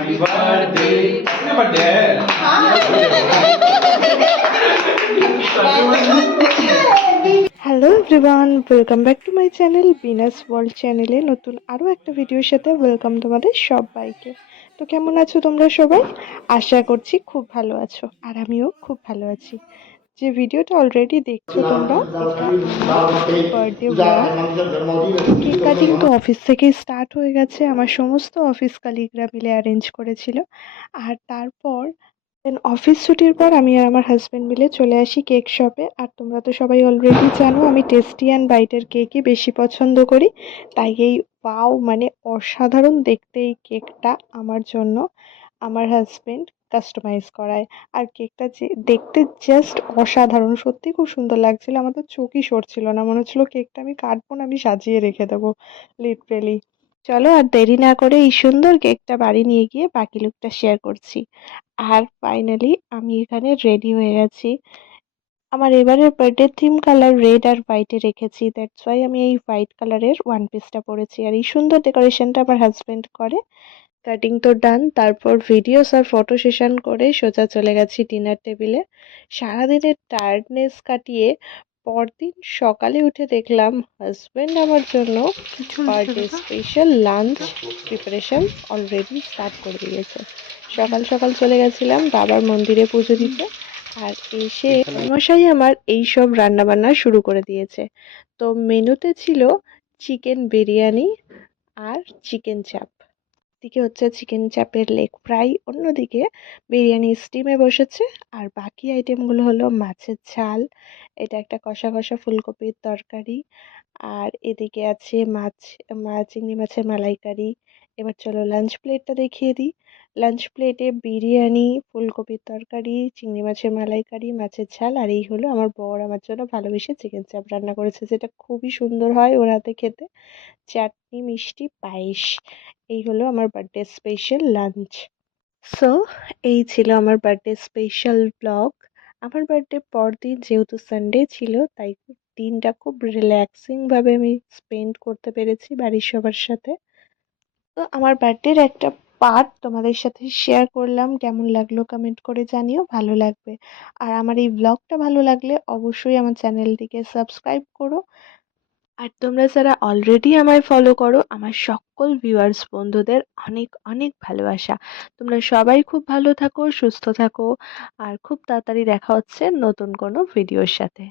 Happy birthday. Happy birthday. Hello everyone, welcome back to my channel Binas world চ্যানেলে নতুন আরও একটা ভিডিওর সাথে ওয়েলকাম তোমাদের সবাইকে। তো কেমন আছো তোমরা সবাই? আশা করছি খুব ভালো আছো, আর আমিও খুব ভালো আছি। যে ভিডিওটা অলরেডি দেখছো তোমরা, এটা আমার বার্থডে ব্লগ। কেক কাটিং তো অফিস থেকেই স্টার্ট হয়ে গেছে, আমার সমস্ত অফিস কালিগরা মিলে অ্যারেঞ্জ করেছিল। আর তারপর দেন অফিস ছুটির পর আমি আর আমার হাজবেন্ড মিলে চলে আসি কেক শপে। আর তোমরা তো সবাই অলরেডি জানো আমি টেস্টি অ্যান্ড বাইটের কেকই বেশি পছন্দ করি। তাই এই ওয়াও মানে অসাধারণ দেখতে এই কেকটা আমার জন্য আমার হাজবেন্ড কাস্টমাইজ করায়। আর কেকটা যে দেখতে জাস্ট অসাধারণ, সত্যি খুব সুন্দর লাগছিল। আমার তো চোখই সরছিল না, মনে হচ্ছিল কেকটা আমি কাটবো না, আমি সাজিয়ে রেখে দেবো লিটারেলি। চলো আর দেরি না করে এই সুন্দর কেকটা বাড়ি নিয়ে গিয়ে বাকি লুকটা শেয়ার করছি। আর ফাইনালি আমি এখানে রেডি হয়ে গেছি। আমার এবারের বার্থডে থিম কালার রেড আর হোয়াইটে রেখেছি, দ্যাটস ওয়াই আমি এই হোয়াইট কালারের ওয়ান পিসটা পরেছি। আর এই সুন্দর ডেকোরেশনটা আমার হাজবেন্ড করে। কাটিং তো ডান, তারপর ভিডিওস আর ফটো সেশন করে সোজা চলে গেছি ডিনার টেবিলে। সারাদিনের টায়ার্ডনেস কাটিয়ে পরদিন সকালে উঠে দেখলাম হাজবেন্ড আমার জন্য birthday special lunch preparation already start করে দিয়েছে। সকাল সকাল চলে গেছিলাম বাবার মন্দিরে পুজো দিতে, আর এসে মশাই আমার এই সব রান্না বান্না শুরু করে দিয়েছে। তো মেনুতে ছিল চিকেন বিরিয়ানি আর চিকেন চাপ। দিকে হচ্ছে চিকেন চাপের লেগ ফ্রাই, অন্যদিকে বিরিয়ানি স্টিমে বসেছে। আর বাকি আইটেমগুলো হলো মাছের ঝাল, এটা একটা কষা কষা ফুলকপির তরকারি, আর এদিকে আছে চিংড়ি মাছের মালাইকারি। এবার চলো লাঞ্চ প্লেটটা দেখিয়ে দিই। লাঞ্চ প্লেটে বিরিয়ানি, ফুলকপির তরকারি, চিংড়ি মাছের মালাইকারি, মাছের ঝাল, আর এই হলো আমার বর আমার জন্য ভালোবেসে চিকেন চাপ রান্না করেছে, যেটা খুবই সুন্দর হয় ওর হাতে খেতে। চাটনি, মিষ্টি, পায়েস। এই হলো আমার বার্থডে স্পেশাল লাঞ্চ। সো এই ছিল আমার বার্থডে স্পেশাল ব্লগ। আমার বার্থডে পরদিন যেহেতু সানডে ছিল, তাই দিনটা খুব রিল্যাক্সিং ভাবে আমি স্পেন্ড করতে পেরেছি বাড়ির সবার সাথে। তো আমার বার্থডের একটা পার্ট তোমাদের সাথে শেয়ার করলাম, কেমন লাগলো কমেন্ট করে জানিও, ভালো লাগবে। আর আমার এই ব্লগটা ভালো লাগলে অবশ্যই আমার চ্যানেলটিকে সাবস্ক্রাইব করো। আর তোমরা যারা অলরেডি আমায় ফলো করো, আমার সকল ভিউয়ার্স বন্ধুদের অনেক অনেক ভালোবাসা। তোমরা সবাই খুব ভালো থাকো, সুস্থ থাকো, আর খুব তাড়াতাড়ি দেখা হচ্ছে নতুন কোনো ভিডিওর সাথে।